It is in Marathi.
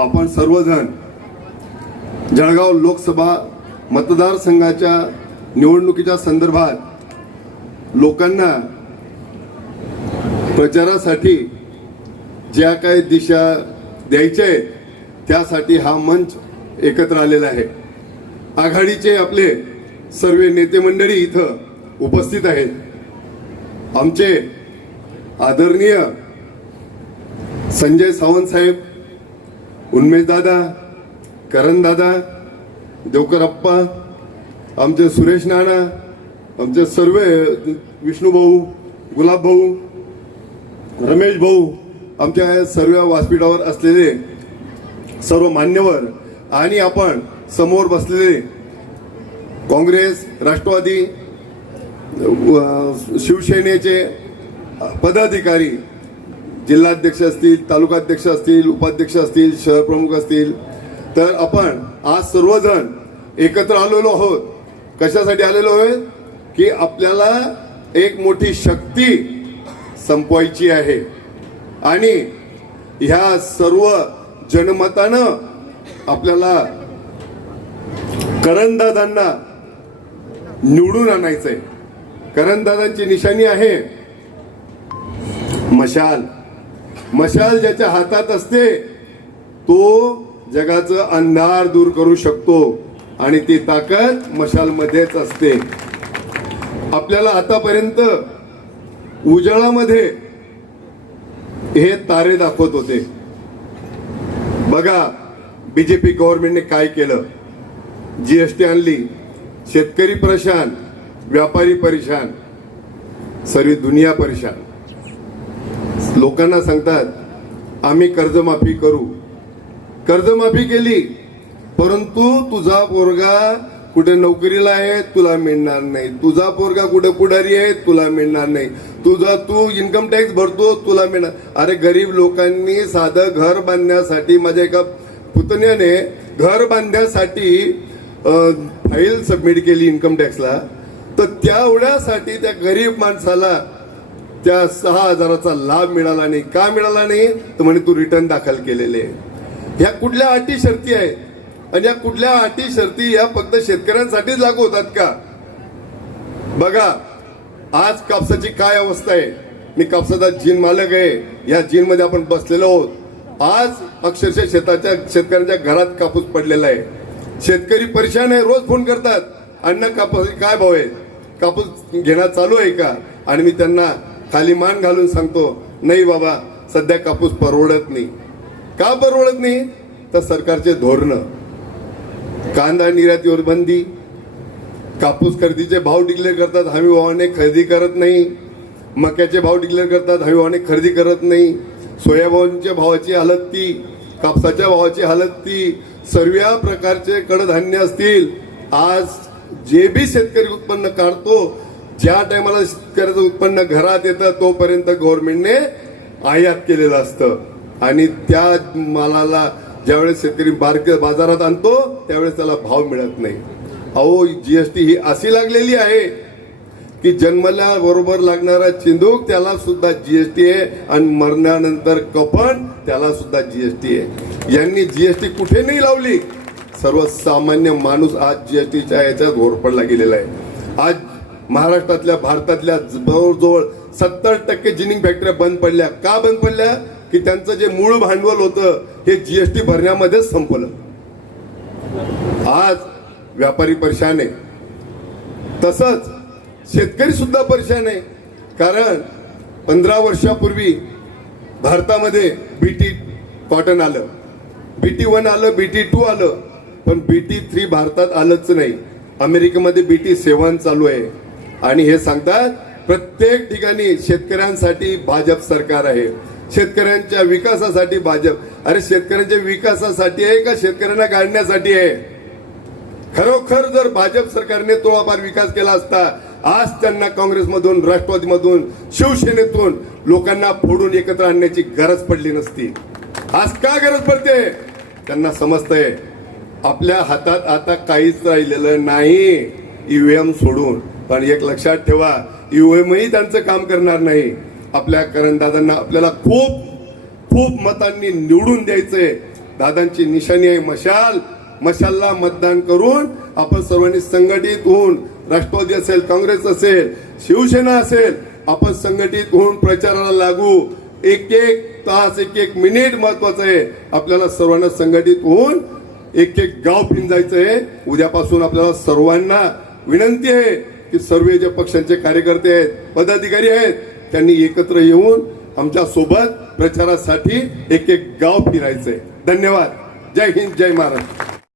आपण सर्वजण जळगाव लोकसभा मतदारसंघाच्या निवडणुकीच्या संदर्भात लोकांना प्रचारासाठी ज्या काही दिशा द्यायच्या आहेत त्यासाठी हा मंच एकत्र आलेला आहे. आघाडीचे आपले सर्व नेते मंडळी इथं उपस्थित आहेत. आमचे आदरणीय संजय सावंत साहेब उन्मेश दादा करण दादा देवकर अप्पा आमचे सुरेश नाना आमचे सर्व विष्णू भाऊ गुलाब भाऊ रमेश भाऊ आमच्या सर्व व्यासपीठावर असलेले सर्व मान्यवर आणि आपण समोर बसलेले काँग्रेस राष्ट्रवादी शिवसेनेचे पदाधिकारी जिल्हाध्यक्ष असतील तालुकाध्यक्ष असतील उपाध्यक्ष असतील शहर प्रमुख असतील तर आपण आज सर्वजण एकत्र आलेलो आहोत. कशासाठी आलेलो आहोत की आपल्याला एक मोठी शक्ती संपवायची आहे. आणि ह्या सर्व जनमतानं आपल्याला करणदादांना निवडून आणायचंय. करणदादांची निशाणी आहे मशाल. मशाल ज्याच्या हातात असते तो जगाचं अंधार दूर करू शकतो आणि ती ताकद मशालमध्येच असते. आपल्याला आतापर्यंत उजळामध्ये हे तारे दाखवत होते. बघा बीजेपी गव्हर्नमेंटने काय केलं? जीएसटी आणली शेतकरी परेशान व्यापारी परेशान सर्व दुनिया परेशान. लोकांना सांगतात आम्ही कर्जमाफी करू. कर्जमाफी केली परंतु तुझा पोरगा कुठे नोकरीला आहे तुला मिळणार नाही. तुझा पोरगा कुठे पुढारी आहे तुला मिळणार नाही. तुझा तू इन्कम टॅक्स भरतो तुला मिळणार. अरे गरीब लोकांनी साधं घर बांधण्यासाठी माझ्या एका पुतण्याने घर बांधण्यासाठी फाईल सबमिट केली इन्कम टॅक्सला तर त्यावढ्यासाठी त्या गरीब माणसाला त्या सहा हजाराचा लाभ मिळाला नाही. का मिळाला नाही? तर म्हणे तू रिटर्न दाखल केलेले. आहे. ह्या कुठल्या अटी शर्ती आहेत? आणि या कुठल्या अटी शर्ती या फक्त शेतकऱ्यांसाठीच लागू होतात का? बघा आज कापसाची काय अवस्था आहे? मी कापसाचा जीन मालक आहे. या जीन मध्ये आपण बसलेलो आहोत. आज अक्षरशः शेताच्या शेतकऱ्यांच्या घरात कापूस पडलेला आहे. शेतकरी परेशान आहे रोज फोन करतात. अन्न कापूस काय भाव आहे कापूस घेणं चालू आहे का? आणि मी त्यांना खाली मान घालून सांगतो नाही बाबा सध्या कापूस परवडत नाही. का परवडत नाही? तर सरकारचे धोरण. कांदा निर्यातीवर बंदी कापूस खरेदीचे भाव डिक्लेअर करतात हमी भावाने खरेदी करत नाही. मक्याचे भाव डिक्लेअर करतात हमी भावाने खरेदी करत नाही. सोयाबीनच्या भावाची हालत ती कापसाच्या भावाची हालत ती. सर्व प्रकारचे कडधान्य असतील. आज जे बी शेतकरी उत्पन्न काढतो ज्या टायमाला शेतकऱ्याचं उत्पन्न घरात येतं तोपर्यंत गव्हर्नमेंटने आयात केलेलं असतं. आणि त्या मालाला ज्यावेळेस शेतकरी बारक बाजारात आणतो त्यावेळेस त्याला भाव मिळत नाही. अहो जीएसटी ही अशी लागलेली आहे की जन्मल्या बरोबर लागणारा चिंदूक त्याला सुद्धा जीएसटी आहे. आणि मरण्यानंतर कपन त्याला सुद्धा जीएसटी आहे. यांनी जीएसटी कुठे नाही लावली? सर्वसामान्य माणूस आज जीएसटीच्या याच्यात घोरपडला गेलेला आहे. आज महाराष्ट्रातल्या भारतातल्या जवळजवळ सत्तर टक्के जिनिंग फॅक्टऱ्या बंद पडल्या. का बंद पडल्या? की त्यांचं जे मूळ भांडवल होतं हे जीएसटी भरण्यामध्येच संपलं. आज व्यापारी परेशान आहे. तसंच शेतकरी सुद्धा परेशान आहे. कारण पंधरा वर्षापूर्वी भारतामध्ये बीटी कॉटन आलं. बीटी वन आलं बीटी टू आलं. पण बीटी थ्री भारतात आलंच नाही. अमेरिकेमध्ये बीटी सेवन चालू आहे. आणि हे सांगतात प्रत्येक ठिकाणी शेतकऱ्यांसाठी भाजप सरकार आहे. शेतकऱ्यांच्या विकासासाठी भाजप. अरे शेतकऱ्यांच्या विकासासाठी आहे का शेतकऱ्यांना काढण्यासाठी आहे? खरोखर जर भाजप सरकारने थोडाफार विकास केला असता आज त्यांना काँग्रेसमधून राष्ट्रवादीमधून शिवसेनेतून लोकांना फोडून एकत्र आणण्याची गरज पडली नसती. आज का गरज पडते? त्यांना समजतंय. आपल्या हातात आता काहीच राहिलेलं नाही. ईव्हीएम सोडून. पण एक लक्षात ठेवा ईव्हीएमही त्यांचं काम करणार नाही. आपल्या करणदादांना आपल्याला खूप खूप मतांनी निवडून द्यायचंय. दादांची निशाणी आहे मशाल. मशालला मतदान करून आपण सर्वांनी संघटित होऊन राष्ट्रवादी असेल काँग्रेस असेल शिवसेना असेल आपण संघटित होऊन प्रचाराला लागू. एक एक तास एक एक मिनिट महत्वाचं आहे. आपल्याला सर्वांना संघटित होऊन एक एक गाव पिंजायचं आहे. उद्यापासून आपल्याला सर्वांना विनंती आहे की सर्व जे पक्षांचे कार्यकर्ते आहेत पदाधिकारी आहेत त्यांनी एकत्र येऊन आमच्यासोबत प्रचारासाठी एक एक गाव फिरायचंय. धन्यवाद. जय हिंद जय महाराष्ट्र.